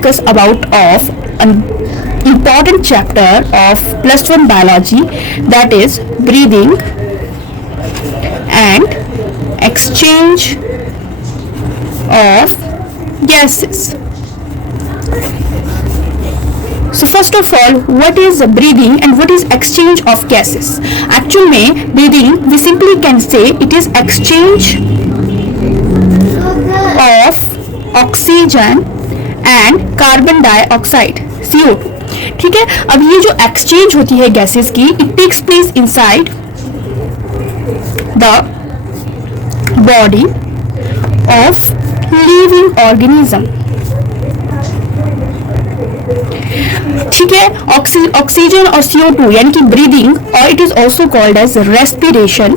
discuss about of an important chapter of +1 biology, that is breathing and exchange of gases. So first of all, what is breathing and what is exchange of gases? Actual में breathing we simply can say it is exchange of oxygen and carbon dioxide CO2. ठीक है, अब ये जो exchange होती है gases की, it takes place inside the body of living organism. ठीक है, ऑक्सीजन और CO2 यानी कि ब्रीदिंग, और it is also called as respiration.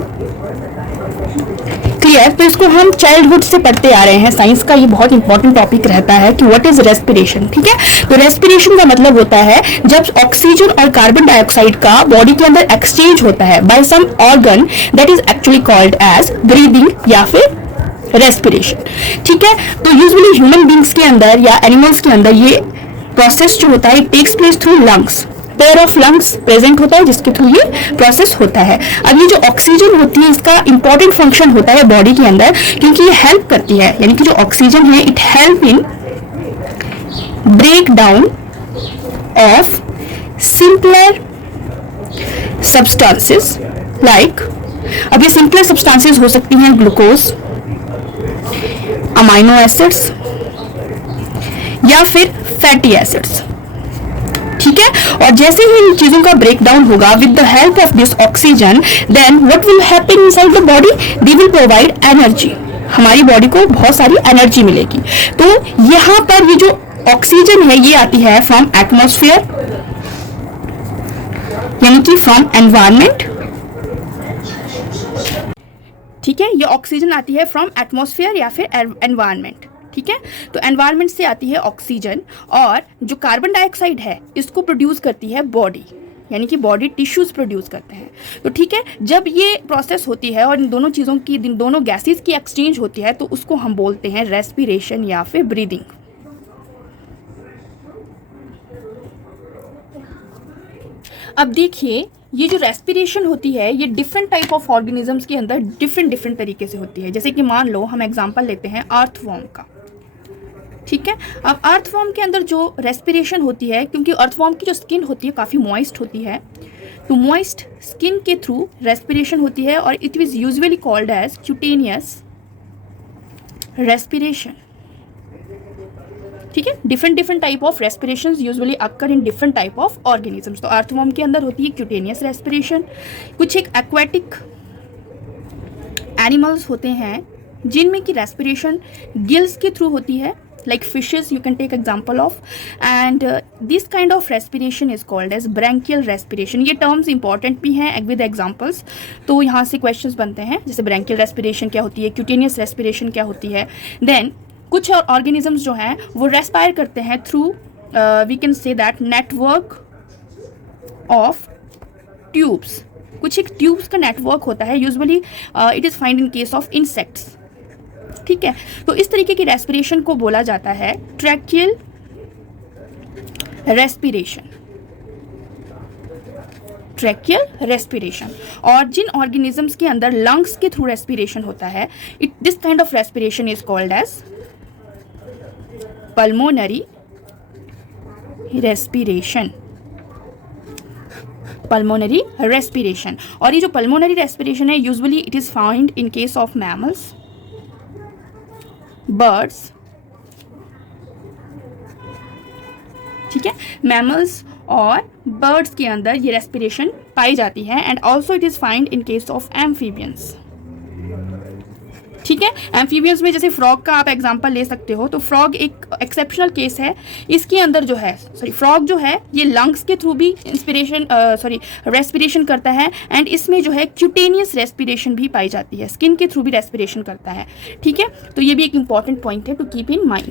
Clear? तो इसको हम चाइल्डहुड से पढ़ते आ रहे हैं. साइंस का ये बहुत इंपॉर्टेंट टॉपिक रहता है कि व्हाट इज रेस्पिरेशन. ठीक है, तो रेस्पिरेशन का मतलब होता है जब ऑक्सीजन और कार्बन डाइऑक्साइड का बॉडी के अंदर एक्सचेंज होता है by some organ, that is actually called as breathing या फिर रेस्पिरेशन. ठीक है, तो यूजुअली ह्यूमन बींग्स के अंदर या एनिमल्स के अंदर ये प्रोसेस जो होता है it takes place through lungs. Pair of lungs present होता है जिसके थ्रू ये प्रोसेस होता है. अब ये जो ऑक्सीजन होती है इसका इंपॉर्टेंट फंक्शन होता है बॉडी के अंदर, क्योंकि ये हेल्प करती है, यानी कि जो ऑक्सीजन है it help in break down of simpler substances like, अब ये सिंपलर सब्सटेंसेस हो सकती हैं ग्लूकोज, अमाइनो एसिड्स या फिर फैटी एसिड्स. ठीक है, और जैसे ही इन चीजों का ब्रेकडाउन होगा with the help of this oxygen, then what will happen inside the body, they will provide energy. हमारी बॉडी को बहुत सारी एनर्जी मिलेगी. तो यहां पर ये जो ऑक्सीजन है ये आती है फ्रॉम एटमॉस्फेयर, यानी कि फ्रॉम एनवायरमेंट. ठीक है, ये ऑक्सीजन आती है फ्रॉम एटमॉस्फेयर या फिर एनवायरमेंट. ठीक है, तो एनवायरनमेंट से आती है ऑक्सीजन, और जो कार्बन डाइऑक्साइड है इसको प्रोड्यूस करती है बॉडी, यानी कि बॉडी टिश्यूज प्रोड्यूस करते हैं. तो ठीक है, जब ये प्रोसेस होती है और इन दोनों चीज़ों की, इन दोनों गैसेस की एक्सचेंज होती है, तो उसको हम बोलते हैं रेस्पिरेशन या फिर ब्रीदिंग. अब देखिए, ये जो रेस्पिरेशन होती है ये डिफरेंट टाइप ऑफ ऑर्गेनिजम्स के अंदर डिफरेंट तरीके से होती है. जैसे कि मान लो हम एग्जांपल लेते हैं अर्थवॉर्म का. ठीक है, अब अर्थवॉर्म के अंदर जो रेस्पिरेशन होती है, क्योंकि अर्थवॉर्म की जो स्किन होती है काफ़ी मॉइस्ट होती है, तो मॉइस्ट स्किन के थ्रू रेस्पिरेशन होती है, और it is usually called as cutaneous respiration. ठीक है, different type of respirations usually occur in different type of organisms. तो अर्थवॉर्म के अंदर होती है क्यूटेनियस रेस्पिरेशन. कुछ एक एक्वेटिक एनिमल्स होते हैं जिनमें की रेस्पिरेशन गिल्स के थ्रू होती है, like fishes you can take example of, and this kind of respiration is called as branchial respiration. ये terms important भी हैं with examples. तो यहाँ से questions बनते हैं, जैसे branchial respiration क्या होती है, cutaneous respiration क्या होती है. then कुछ organisms जो हैं वो respire करते हैं through we can say that network of tubes. कुछ एक ट्यूब्स का नेटवर्क होता है, usually it is find in case of insects. ठीक है, तो इस तरीके की रेस्पिरेशन को बोला जाता है ट्रैकियल रेस्पिरेशन. Tracheal respiration. और जिन ऑर्गेनिजम्स के अंदर लंग्स के थ्रू रेस्पिरेशन होता है, this kind of respiration is called as pulmonary respiration. Pulmonary respiration. और ये जो पल्मोनरी रेस्पिरेशन है usually it is found in case of mammals, birds. ठीक है, मैमल्स और बर्ड्स के अंदर ये रेस्पिरेशन पाई जाती है, and also it is find in case of amphibians. ठीक है, एम्फीबियंस में जैसे फ्रॉग का आप एग्जांपल ले सकते हो. तो फ्रॉग एक एक्सेप्शनल केस है. इसके अंदर जो है फ्रॉग जो है ये लंग्स के थ्रू भी रेस्पिरेशन करता है, एंड इसमें जो है क्यूटेनियस रेस्पिरेशन भी पाई जाती है, स्किन के थ्रू भी रेस्पिरेशन करता है. ठीक है, तो ये भी एक इंपॉर्टेंट पॉइंट है टू कीप इन माइंड.